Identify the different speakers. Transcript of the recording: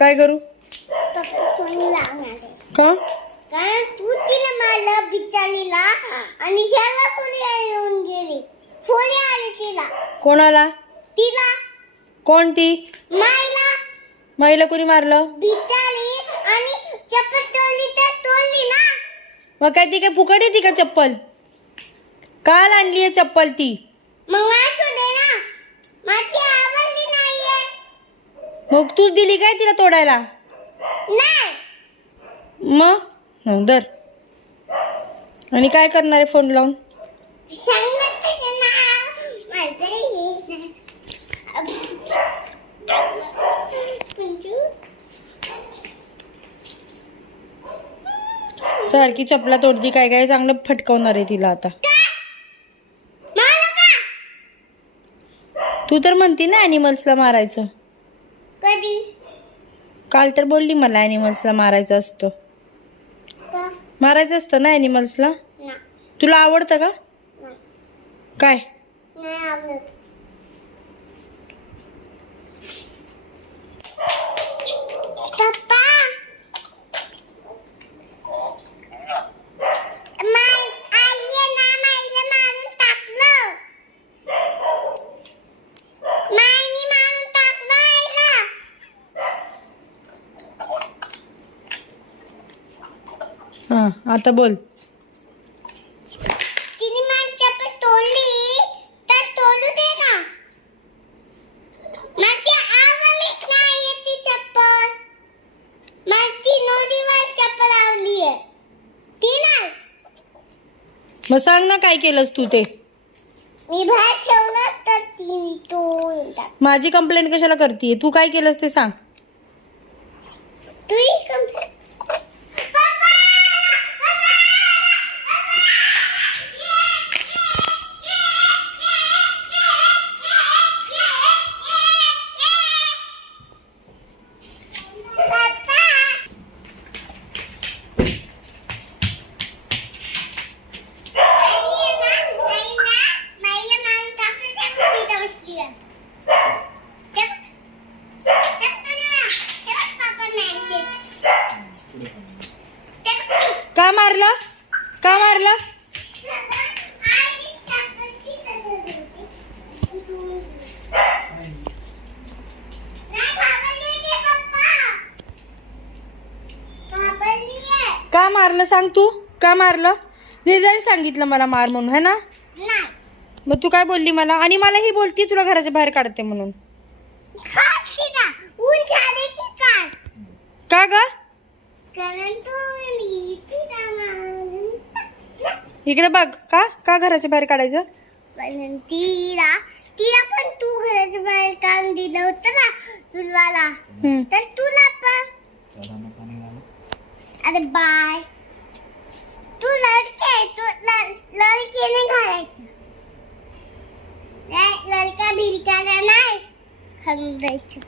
Speaker 1: काय करू?
Speaker 2: फोन
Speaker 1: का?
Speaker 2: कारण तू तिला मारलं बिचारीला आणि शाला फुले येऊन गेली. फुले आली तिला.
Speaker 1: कोणाला?
Speaker 2: तिला.
Speaker 1: कोणती?
Speaker 2: मायला
Speaker 1: महिला कुणी मारलं?
Speaker 2: बिचारी आणि चप्पल तोडली तर तोडली ना.
Speaker 1: मग काय ती काय फुकट येते का चप्पल? काल आणली आहे चप्पल ती.
Speaker 2: मग असू दे ना मग ती आवडली नाहीये
Speaker 1: मग तूच दिली काय तिला तोडायला?
Speaker 2: नाही.
Speaker 1: मग? धर. आणि काय करणार आहे फोन लावून? सारखी चपला तोडती काय काय चांगलं फटकवणार आहे तिला आता. तू तर म्हणती ना ॲनिमल्सला मारायचं.
Speaker 2: कधी?
Speaker 1: काल तर बोलली मला ॲनिमल्सला मारायचं असतं.
Speaker 2: का?
Speaker 1: मारायचं असतं ना ॲनिमल्सला
Speaker 2: ना.
Speaker 1: तुला आवडतं का? काय?
Speaker 2: नाही आवडत.
Speaker 1: हां आता बोल.
Speaker 2: तिने माझी चप्पल तोडली. तर तोडू दे ना. मला ती आवडलीच नाहीये ती चप्पल. ती नदीवर चप्पल आवडली आहे ती नाही.
Speaker 1: मग सांग ना काय केलंस तू ते.
Speaker 2: मी बाहेर ठेवलं तर ती
Speaker 1: माझी कंप्लेंट कशाला करते तू काय केलंस ते सांग.
Speaker 2: तू कंप्लेंट
Speaker 1: का मारलं? का मारलं? का मारलं सांग तू? का मारलं? निर्जाने सांगितलं मला मार म्हणून है ना? मग तू काय बोलली मला? आणि मला ही बोलती तुला घराच्या बाहेर काढते म्हणून. का ग? इकडे बघ का? का घराच्या बाहेर काढायचं?
Speaker 2: पण तिला तिला पण तू घराच्या बाहेर काम दिलं होतं ना तुला
Speaker 1: हम्म.
Speaker 2: तर तुला पण. अरे बाय. तू लडके आहे, तू ल- नाही घालायचं नाही, लडका भिरकाला नाही खाऊन द्यायचं